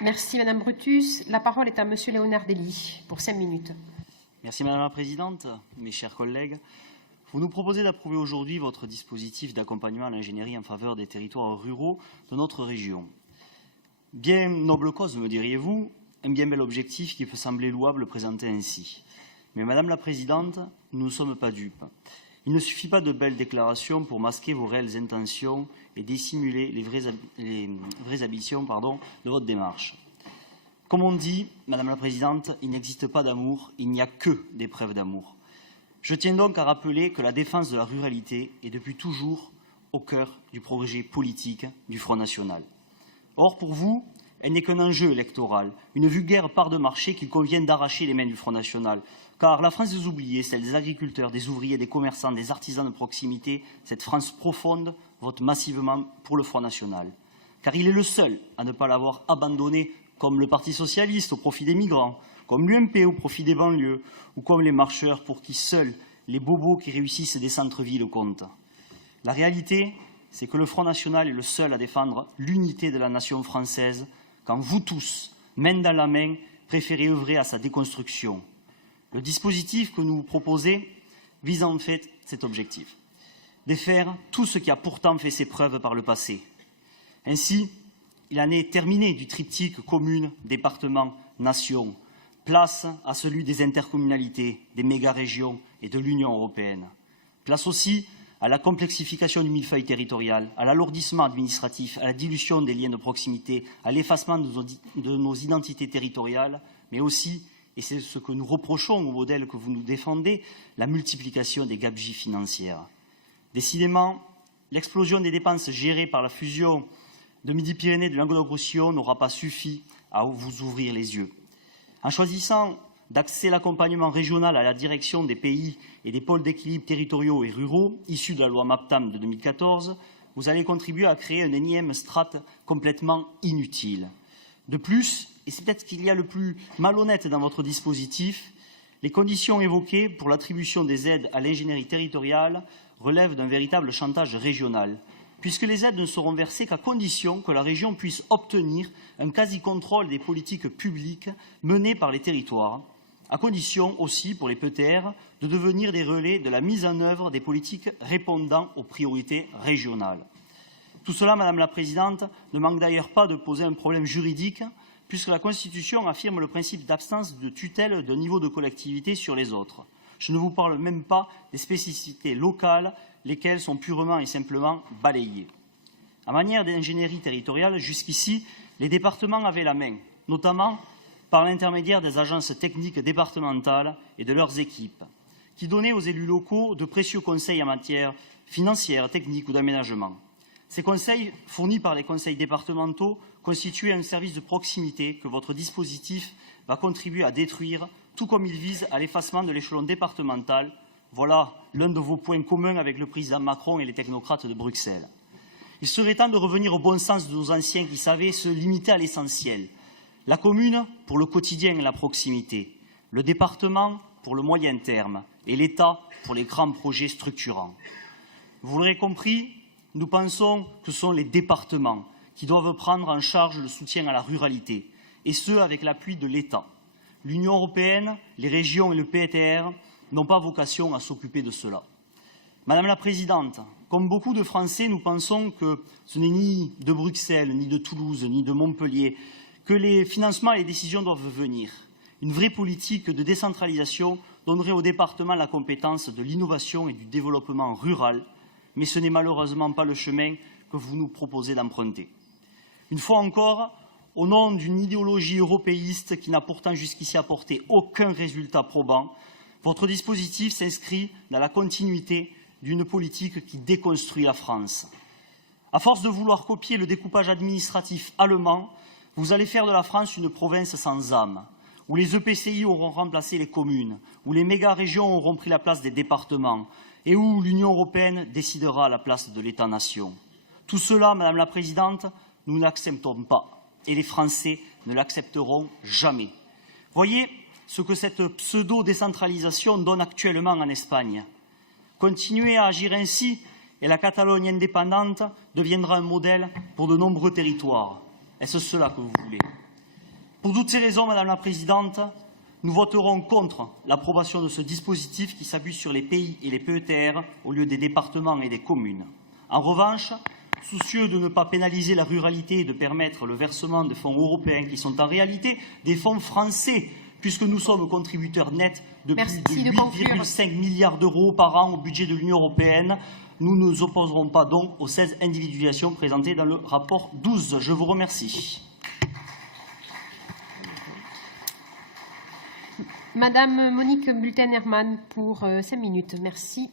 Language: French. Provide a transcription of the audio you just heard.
Merci Madame Brutus. La parole est à Monsieur Léonard Dely pour 5 minutes. Merci Madame la Présidente, mes chers collègues. Vous nous proposez d'approuver aujourd'hui votre dispositif d'accompagnement à l'ingénierie en faveur des territoires ruraux de notre région. Bien noble cause, me diriez-vous, un bien bel objectif qui peut sembler louable présenté ainsi. Mais Madame la Présidente, nous ne sommes pas dupes. Il ne suffit pas de belles déclarations pour masquer vos réelles intentions et dissimuler les vraies ambitions de votre démarche. Comme on dit, Madame la Présidente, il n'existe pas d'amour, il n'y a que des preuves d'amour. Je tiens donc à rappeler que la défense de la ruralité est depuis toujours au cœur du projet politique du Front National. Or, pour vous, elle n'est qu'un enjeu électoral, une vulgaire part de marché qu'il convient d'arracher les mains du Front National. Car la France des oubliés, celle des agriculteurs, des ouvriers, des commerçants, des artisans de proximité, cette France profonde vote massivement pour le Front National. Car il est le seul à ne pas l'avoir abandonné, comme le Parti socialiste au profit des migrants, comme l'UMP au profit des banlieues, ou comme les marcheurs pour qui seuls les bobos qui réussissent des centres-villes comptent. La réalité, c'est que le Front National est le seul à défendre l'unité de la nation française, quand vous tous, main dans la main, préférez œuvrer à sa déconstruction. Le dispositif que nous vous proposez vise en fait cet objectif, défaire tout ce qui a pourtant fait ses preuves par le passé. Ainsi, il en est terminé du triptyque commune, département, nation, place à celui des intercommunalités, des méga-régions et de l'Union européenne. Place aussi à la complexification du millefeuille territorial, à l'alourdissement administratif, à la dilution des liens de proximité, à l'effacement de nos identités territoriales, mais aussi, et c'est ce que nous reprochons au modèle que vous nous défendez, la multiplication des gabegies financières. Décidément, l'explosion des dépenses gérées par la fusion de Midi-Pyrénées et de Languedoc-Roussillon n'aura pas suffi à vous ouvrir les yeux. En choisissant d'axer l'accompagnement régional à la direction des pays et des pôles d'équilibre territoriaux et ruraux, issus de la loi MAPTAM de 2014, vous allez contribuer à créer un énième strate complètement inutile. De plus, et c'est peut-être ce qu'il y a le plus malhonnête dans votre dispositif, les conditions évoquées pour l'attribution des aides à l'ingénierie territoriale relèvent d'un véritable chantage régional, puisque les aides ne seront versées qu'à condition que la région puisse obtenir un quasi-contrôle des politiques publiques menées par les territoires, à condition aussi pour les PTR de devenir des relais de la mise en œuvre des politiques répondant aux priorités régionales. Tout cela, Madame la Présidente, ne manque d'ailleurs pas de poser un problème juridique, puisque la Constitution affirme le principe d'absence de tutelle d'un niveau de collectivité sur les autres. Je ne vous parle même pas des spécificités locales, lesquelles sont purement et simplement balayées. En matière d'ingénierie territoriale, jusqu'ici, les départements avaient la main, notamment par l'intermédiaire des agences techniques départementales et de leurs équipes, qui donnaient aux élus locaux de précieux conseils en matière financière, technique ou d'aménagement. Ces conseils, fournis par les conseils départementaux, constituaient un service de proximité que votre dispositif va contribuer à détruire, tout comme il vise à l'effacement de l'échelon départemental. Voilà l'un de vos points communs avec le président Macron et les technocrates de Bruxelles. Il serait temps de revenir au bon sens de nos anciens qui savaient se limiter à l'essentiel. La commune pour le quotidien et la proximité, le département pour le moyen terme et l'État pour les grands projets structurants. Vous l'aurez compris, nous pensons que ce sont les départements qui doivent prendre en charge le soutien à la ruralité, et ce avec l'appui de l'État. L'Union européenne, les régions et le PTR n'ont pas vocation à s'occuper de cela. Madame la Présidente, comme beaucoup de Français, nous pensons que ce n'est ni de Bruxelles, ni de Toulouse, ni de Montpellier que les financements et les décisions doivent venir. Une vraie politique de décentralisation donnerait aux départements la compétence de l'innovation et du développement rural, mais ce n'est malheureusement pas le chemin que vous nous proposez d'emprunter. Une fois encore, au nom d'une idéologie européiste qui n'a pourtant jusqu'ici apporté aucun résultat probant, votre dispositif s'inscrit dans la continuité d'une politique qui déconstruit la France. À force de vouloir copier le découpage administratif allemand, vous allez faire de la France une province sans âme, où les EPCI auront remplacé les communes, où les méga-régions auront pris la place des départements et où l'Union européenne décidera à la place de l'État-nation. Tout cela, Madame la Présidente, nous n'acceptons pas et les Français ne l'accepteront jamais. Voyez ce que cette pseudo-décentralisation donne actuellement en Espagne. Continuer à agir ainsi et la Catalogne indépendante deviendra un modèle pour de nombreux territoires. Est-ce cela que vous voulez? Pour toutes ces raisons, Madame la Présidente, nous voterons contre l'approbation de ce dispositif qui s'appuie sur les pays et les PETR au lieu des départements et des communes. En revanche, soucieux de ne pas pénaliser la ruralité et de permettre le versement de fonds européens qui sont en réalité des fonds français, puisque nous sommes contributeurs nets de plus de 8,5 milliards d'euros par an au budget de l'Union européenne, nous ne nous opposerons pas donc aux 16 individualisations présentées dans le rapport 12. Je vous remercie. Madame Monique Bulten-Hermann pour 5 minutes. Merci.